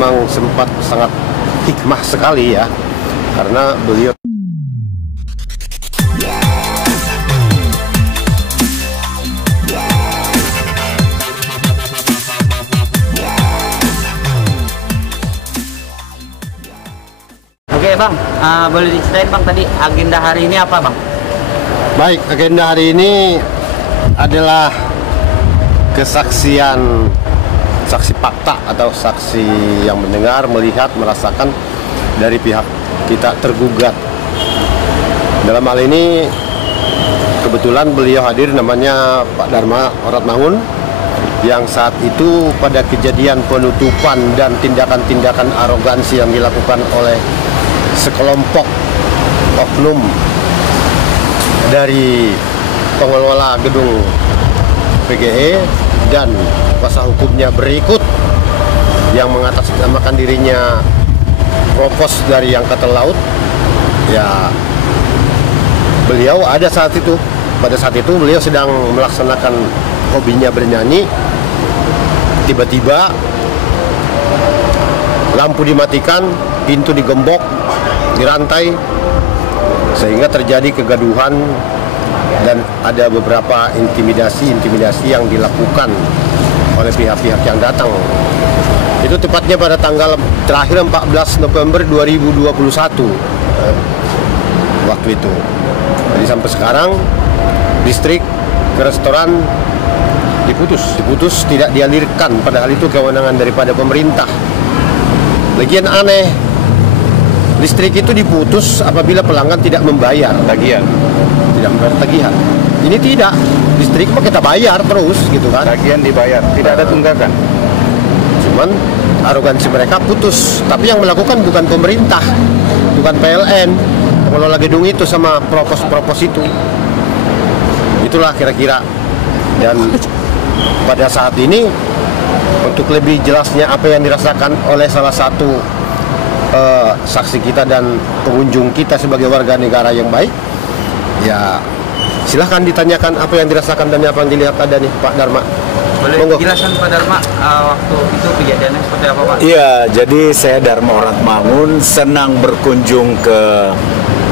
memang sempat sangat hikmah sekali ya, karena beliau Oke Bang, boleh diceritain Bang tadi agenda hari ini apa Bang? Baik, agenda hari ini adalah kesaksian saksi fakta atau saksi yang mendengar, melihat, merasakan dari pihak kita tergugat. Dalam hal ini kebetulan beliau hadir, namanya Pak Dharma Oratmangun, yang saat itu pada kejadian penutupan dan tindakan-tindakan arogansi yang dilakukan oleh sekelompok oknum dari pengelola gedung PGE dan kuasa hukumnya berikut yang mengatasnamakan dirinya Provos dari Angkatan Laut, ya beliau ada saat itu. Pada saat itu beliau sedang melaksanakan hobinya bernyanyi. Tiba-tiba lampu dimatikan, pintu digembok, dirantai, sehingga terjadi kegaduhan dan ada beberapa intimidasi yang dilakukan oleh pihak-pihak yang datang. Itu tepatnya pada tanggal terakhir 14 November 2021 waktu itu. Jadi sampai sekarang listrik ke restoran diputus, tidak dialirkan, padahal itu kewenangan daripada pemerintah. Lagian aneh, listrik itu diputus apabila pelanggan tidak membayar tagihan. Tidak membayar tagihan. Ini tidak, listrik mah kita bayar terus gitu kan. Tagihan dibayar, tidak ada tunggakan. Cuman arogansi mereka putus, tapi yang melakukan bukan pemerintah, bukan PLN, pengelola gedung itu sama propos itu. Itulah kira-kira. Dan pada saat ini untuk lebih jelasnya apa yang dirasakan oleh salah satu saksi kita dan pengunjung kita sebagai warga negara yang baik, ya silahkan ditanyakan apa yang dirasakan dan apa yang dilihat ada nih Pak Dharma. Boleh dijelaskan Pak Dharma waktu itu kejadiannya seperti apa Pak? Iya, jadi saya Dharma Oratmangun senang berkunjung ke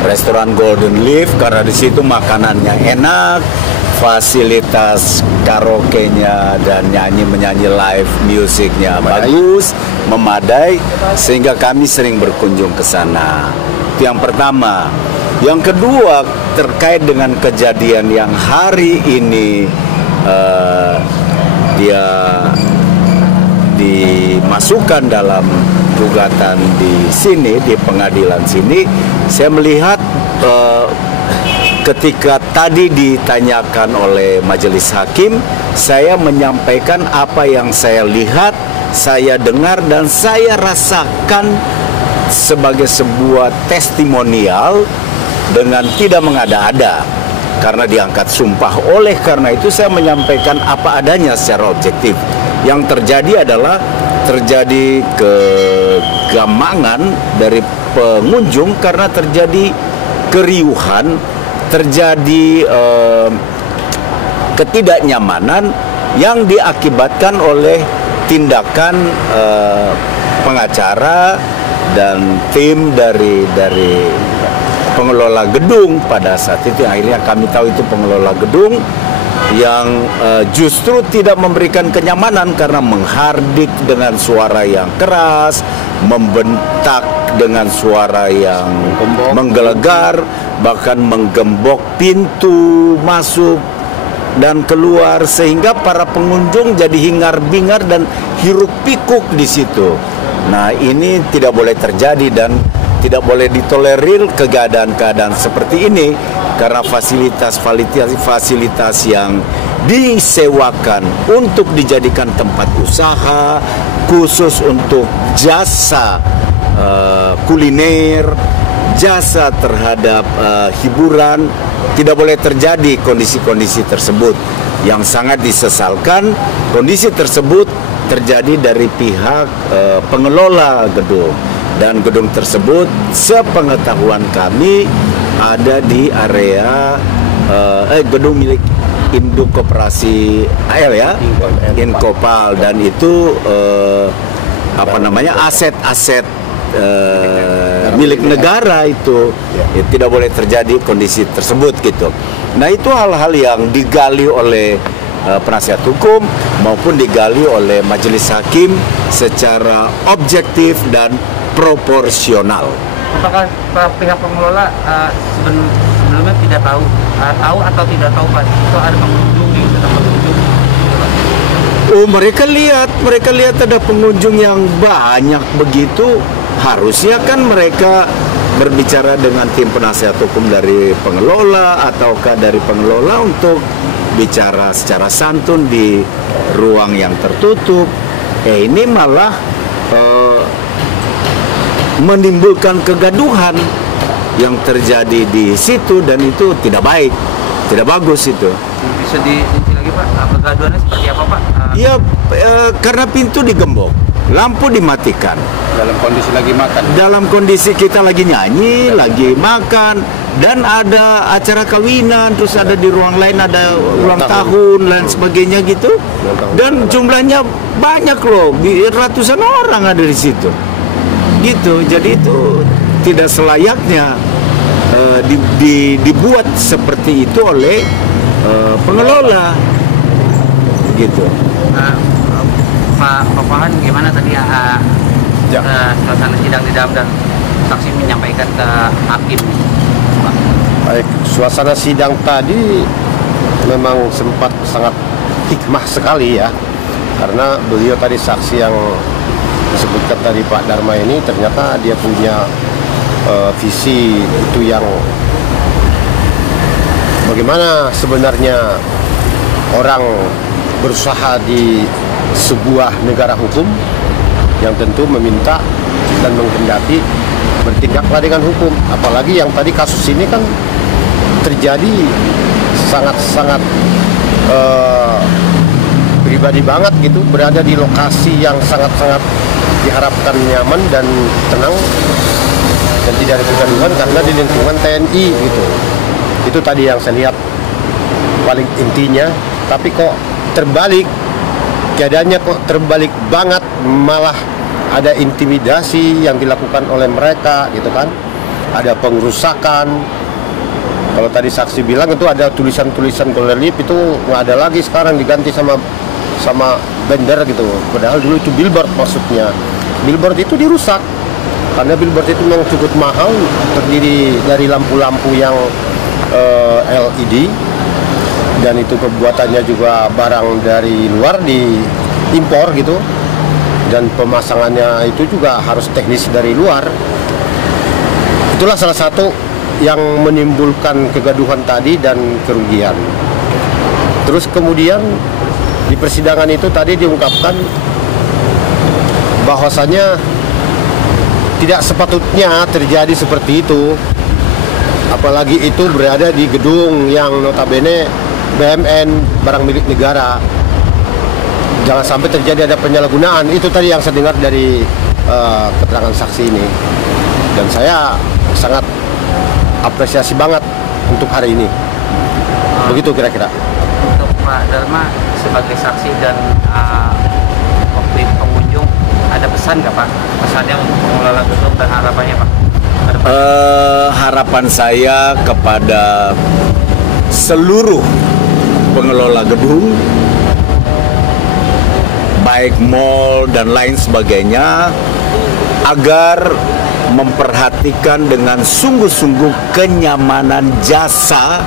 restoran Golden Leaf karena di situ makanannya enak, fasilitas karaoke-nya dan menyanyi live musiknya bagus, memadai, sehingga kami sering berkunjung ke sana. Itu yang pertama. Yang kedua, terkait dengan kejadian yang hari ini dia dimasukkan dalam gugatan di sini, di pengadilan sini, saya melihat ketika tadi ditanyakan oleh majelis hakim, saya menyampaikan apa yang saya lihat, saya dengar, dan saya rasakan sebagai sebuah testimonial dengan tidak mengada-ada, karena diangkat sumpah. Oleh karena itu saya menyampaikan apa adanya secara objektif. Yang terjadi adalah terjadi kegamangan dari pengunjung karena terjadi keriuhan, terjadi ketidaknyamanan yang diakibatkan oleh tindakan pengacara dan tim dari pengelola gedung pada saat itu. Akhirnya kami tahu itu pengelola gedung yang justru tidak memberikan kenyamanan karena menghardik dengan suara yang keras, membentak dengan suara yang menggelegar, bahkan menggembok pintu masuk dan keluar, sehingga para pengunjung jadi hingar-bingar dan hiruk-pikuk di situ. Nah, ini tidak boleh terjadi dan tidak boleh ditolerir keadaan-keadaan seperti ini, karena fasilitas yang disewakan untuk dijadikan tempat usaha khusus untuk jasa kuliner, jasa terhadap hiburan, tidak boleh terjadi kondisi-kondisi tersebut. Yang sangat disesalkan, kondisi tersebut terjadi dari pihak pengelola gedung. Dan gedung tersebut sepengetahuan kami ada di area gedung milik Induk Koperasi AL ya, Inkopal, dan itu aset-aset milik negara itu ya, tidak boleh terjadi kondisi tersebut gitu. Nah, itu hal-hal yang digali oleh penasihat hukum maupun digali oleh majelis hakim secara objektif dan proporsional. Apakah pihak pengelola sebelumnya tidak tahu atau tidak tahu Pak, itu ada pengunjung di tempat pengunjung? Oh, mereka lihat ada pengunjung yang banyak begitu. Harusnya kan mereka berbicara dengan tim penasihat hukum dari pengelola ataukah dari pengelola untuk bicara secara santun di ruang yang tertutup. Ini malah menimbulkan kegaduhan yang terjadi di situ dan itu tidak baik, tidak bagus itu. Bisa dirinci lagi Pak, kegaduhannya seperti apa Pak? Ya, karena pintu digembok, lampu dimatikan. Dalam kondisi lagi makan. Dalam kondisi kita lagi nyanyi, lagi makan, dan ada acara kawinan, terus ada di ruang lain ada ulang tahun dan sebagainya gitu. Dan jumlahnya banyak loh, ratusan orang ada di situ. Gitu, jadi itu tidak selayaknya dibuat seperti itu oleh pengelola. Gitu. Pak Papahan gimana tadi suasana sidang di dalam dan saksi menyampaikan ke hakim? Baik, suasana sidang tadi memang sempat sangat hikmah sekali ya, karena beliau tadi saksi yang disebutkan tadi Pak Dharma ini ternyata dia punya visi itu yang bagaimana sebenarnya orang berusaha di sebuah negara hukum yang tentu meminta dan menghendaki bertindaklah dengan hukum. Apalagi yang tadi kasus ini kan terjadi sangat-sangat pribadi banget gitu, berada di lokasi yang sangat-sangat diharapkan nyaman dan tenang dan tidak ada kegaduhan karena di lingkungan TNI gitu. Itu tadi yang saya lihat paling intinya. Tapi kok terbalik, keadaannya kok terbalik banget, malah ada intimidasi yang dilakukan oleh mereka gitu kan. Ada pengrusakan. Kalau tadi saksi bilang itu ada tulisan-tulisan relief, itu nggak ada lagi, sekarang diganti sama banner gitu. Padahal dulu itu billboard maksudnya. Billboard itu dirusak karena billboard itu memang cukup mahal, terdiri dari lampu-lampu yang LED, dan itu pembuatannya juga barang dari luar diimpor gitu, dan pemasangannya itu juga harus teknis dari luar. Itulah salah satu yang menimbulkan kegaduhan tadi dan kerugian. Terus kemudian di persidangan itu tadi diungkapkan bahwasanya tidak sepatutnya terjadi seperti itu, apalagi itu berada di gedung yang notabene BUMN, barang milik negara. Jangan sampai terjadi ada penyalahgunaan. Itu tadi yang saya dengar dari keterangan saksi ini, dan saya sangat apresiasi banget untuk hari ini. Begitu kira-kira. Untuk Pak Dharma sebagai saksi dan waktu pengunjung, ada pesan nggak Pak? Pesannya untuk pengelola gedung dan harapannya Pak? Harapan saya kepada seluruh pengelola gedung, baik mall dan lain sebagainya, agar memperhatikan dengan sungguh-sungguh kenyamanan jasa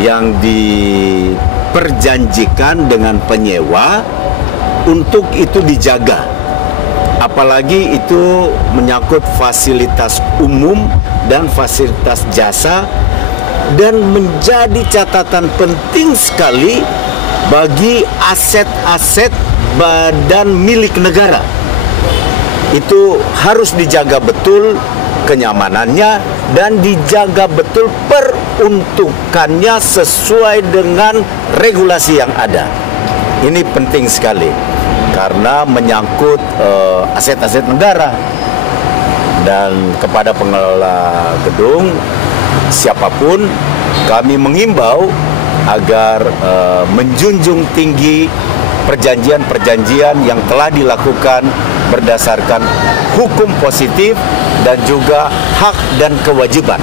yang diperjanjikan dengan penyewa, untuk itu dijaga. Apalagi itu menyangkut fasilitas umum dan fasilitas jasa, dan menjadi catatan penting sekali bagi aset-aset badan milik negara. Itu harus dijaga betul kenyamanannya dan dijaga betul peruntukannya sesuai dengan regulasi yang ada. Ini penting sekali karena menyangkut aset-aset negara. Dan kepada pengelola gedung, siapapun, kami mengimbau agar menjunjung tinggi perjanjian-perjanjian yang telah dilakukan berdasarkan hukum positif dan juga hak dan kewajiban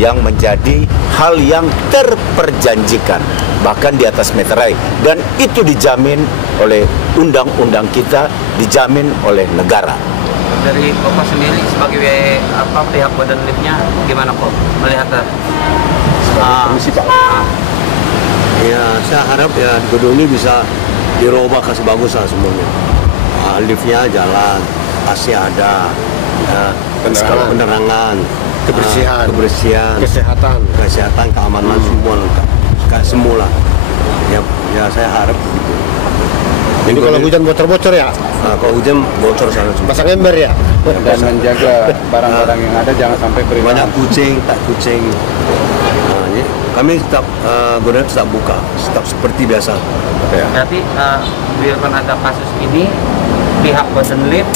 yang menjadi hal yang terperjanjikan bahkan di atas meterai, dan itu dijamin oleh undang-undang kita, dijamin oleh negara. Dari Bapak sendiri sebagai pihak Badan Liftnya gimana kok melihat Komisi Pak. Ya, saya harap ya gedung ini bisa dirubah kasih bagus lah semuanya. Liftnya jalan, AC ada, ya, penerangan, kebersihan, kesehatan, keamanan semua lengkap, kayak semula. Ya saya harap begitu. Jadi kalau hujan bocor-bocor ya? Nah, kalau hujan bocor sana semua. Pasang ember ya? Dan menjaga barang-barang yang ada jangan sampai kering. Banyak kucing, tak kucing. Nah, ini kami tetap gudang tetap buka, tetap seperti biasa. Ya. Berarti biarpun ada kasus ini, pihak Badan Lift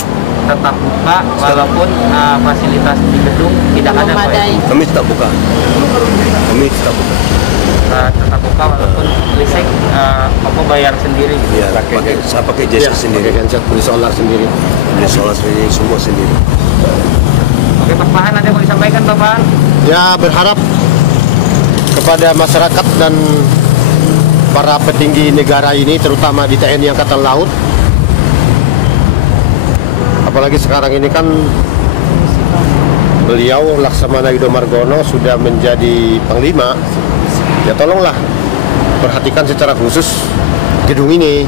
tetap buka walaupun fasilitas di gedung tidak ada Pak ya? Kami tetap buka. Tetap buka walaupun listrik bayar sendiri gitu. Ya, saya pakai jasa sendiri. Pakai genset, beli solar sendiri. Beli solar sendiri, semua sendiri. Oke, Pak Pahan, ada yang mau disampaikan Pak Pahan? Ya, berharap kepada masyarakat dan para petinggi negara ini, terutama di TNI Angkatan Laut, apalagi sekarang ini kan beliau Laksamana Yudo Margono sudah menjadi panglima, ya tolonglah perhatikan secara khusus gedung ini,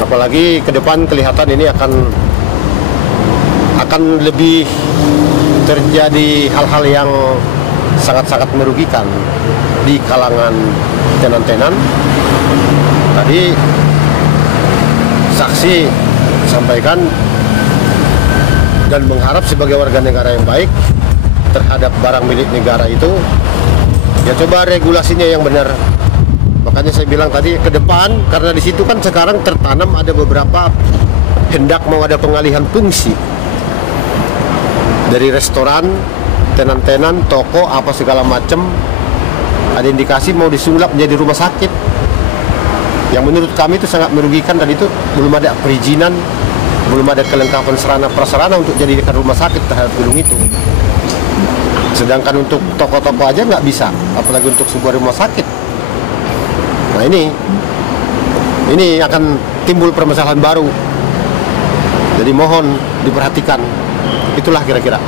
apalagi ke depan kelihatan ini akan lebih terjadi hal-hal yang sangat-sangat merugikan di kalangan tenan-tenan. Tadi saksi sampaikan dan mengharap sebagai warga negara yang baik terhadap barang milik negara itu, ya coba regulasinya yang benar. Makanya saya bilang tadi ke depan, karena di situ kan sekarang tertanam ada beberapa hendak mau ada pengalihan fungsi dari restoran, tenan-tenan, toko, apa segala macam. Ada indikasi mau disulap menjadi rumah sakit, yang menurut kami itu sangat merugikan, dan itu belum ada perizinan, belum ada kelengkapan sarana prasarana untuk jadikan rumah sakit terhadap gedung itu. Sedangkan untuk toko-toko aja nggak bisa, apalagi untuk sebuah rumah sakit. Nah ini akan timbul permasalahan baru. Jadi mohon diperhatikan. Itulah kira-kira.